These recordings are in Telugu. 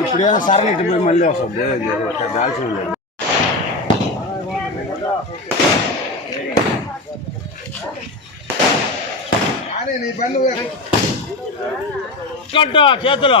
ఇప్పుడు ఏదో సరే ఇటు మళ్ళీ వస్తుంది దాల్చిన లేదు కట్టు చేతులు?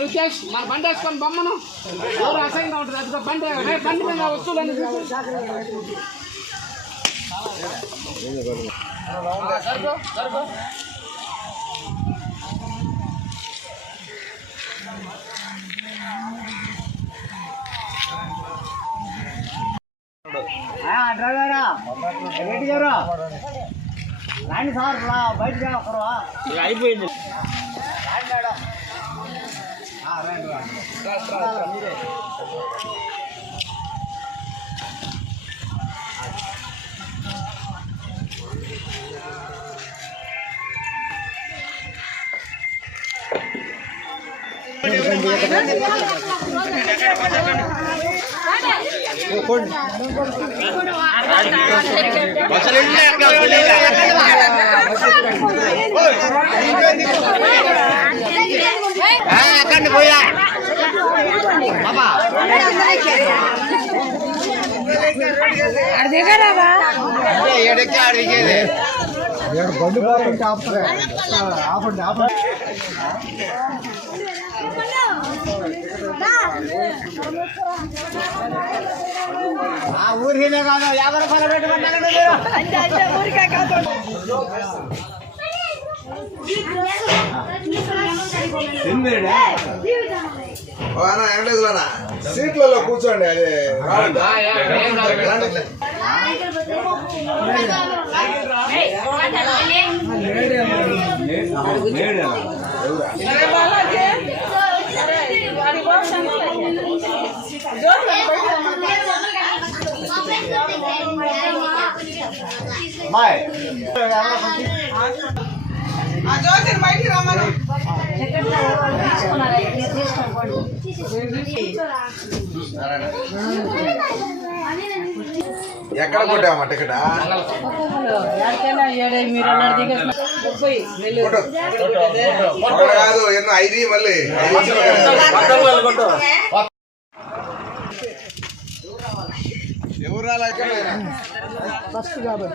రుచేష్ మన బండి వేసుకొని బొమ్మను. ఎవరు అసహ్యంగా ఉంటుంది? అది బండి. రే, బండి మీద వస్తువులన్నీ తీసి. ఆ, డ్రైవరా రెడ్డి గారు రాండి సార్ ఇలా బయటకు రా ఒకరు అయిపోయింది రాండి మేడం ఆ, రండి రండి మీరే బండి పోతుంటే ఆపుతారే ఆపండి ఆపండి ఆ ఊరిలో కాదు యాభై రూపాయలు పెట్టుకున్నారండి మీరు సీట్లలో కూర్చోండి అది ఎక్కడ కొట్టామా టికెట్ కాదు ఎన్నో ఐదు మళ్ళీ ఫస్ట్ రాలే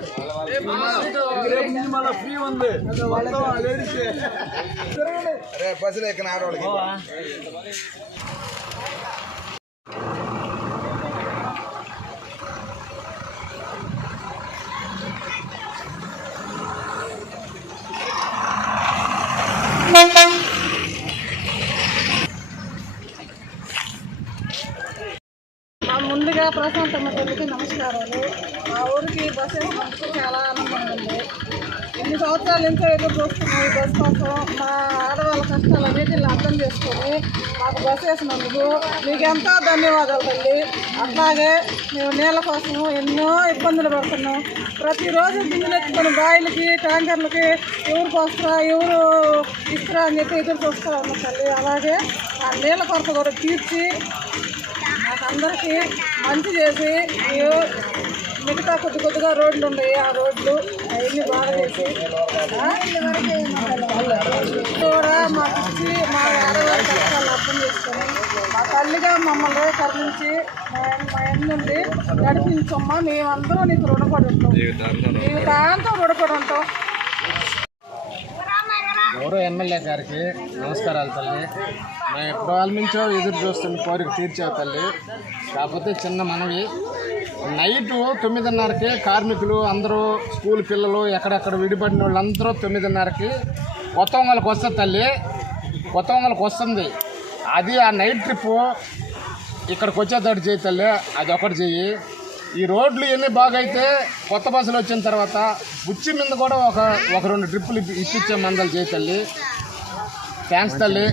రే బస్సులో ఎక్కిన ఆడవాళ్ళకి ముందుగా ప్రశాంతమ్మ తల్లి నమస్కారాలు మా ఊరికి బస్ వేసినందుకు చాలా ఆనందంగా ఉంది. ఎన్ని సంవత్సరాలు ఎంతో ఎదురు చూస్తున్నాం ఈ బస్ కోసం. మా ఆడవాళ్ళ కష్టాలన్నిటిని అర్థం చేసుకొని మాకు బస్ వేసినందుకు మీకు ఎంతో ధన్యవాదాలు తల్లి. అట్లాగే మేము నీళ్ళ కోసం ఎన్నో ఇబ్బందులు పడుతున్నాం. ప్రతిరోజు బిందులెత్తుకొని బాయిలకి ట్యాంకర్లకి ఎవరు పోస్తారా ఎవరు ఇస్తారా అని చెప్పి ఎదురు చూస్తూ ఉన్నాం తల్లి. అలాగే ఆ నీళ్ళ కొరత కూడా తీర్చి అందరికీ మంచి చేసి మిగతా కొద్ది కొద్దిగా రోడ్లు ఉన్నాయి ఆ రోడ్లు అవన్నీ బాగా చేసి? కూడా మాకు ఇచ్చి మా ఆడవారి కష్టాలు అర్థం చేసుకొని మా తల్లిగా మమ్మల్ని కరుణించి మా మా నుండి నడిపించమ్మా మేమందరం నీకు రుణపడి ఉంటాం జీవితాంతం రుణపడి ఉంటాం ఎవరో ఎమ్మెల్యే గారికి నమస్కారాలు తల్లి. మేము ఎప్పుడు వాళ్ళ ఎదురు చూస్తున్న కోరిక తీర్చావు తల్లి. కాకపోతే చిన్న మనవి. నైట్ తొమ్మిదిన్నరకి కార్మికులు అందరూ స్కూల్ పిల్లలు ఎక్కడెక్కడ విడిపడిన వాళ్ళందరూ తొమ్మిదిన్నరకి కొత్త వంగలకు వస్తుంది తల్లి కొత్త వంగలకు వస్తుంది. అది ఆ నైట్ ట్రిప్ ఇక్కడికి వచ్చేటట్టు చేయి తల్లి. అది ఒకటి చెయ్యి ఈ రోడ్లు ఎన్ని బాగైతే కొత్త బస్సులు వచ్చిన తర్వాత బుచ్చి మీద కూడా ఒక ఒక రెండు ట్రిప్పులు ఇప్పి- ఇప్పించే మందలు చేయి తల్లి. థ్యాంక్స్ తల్లి.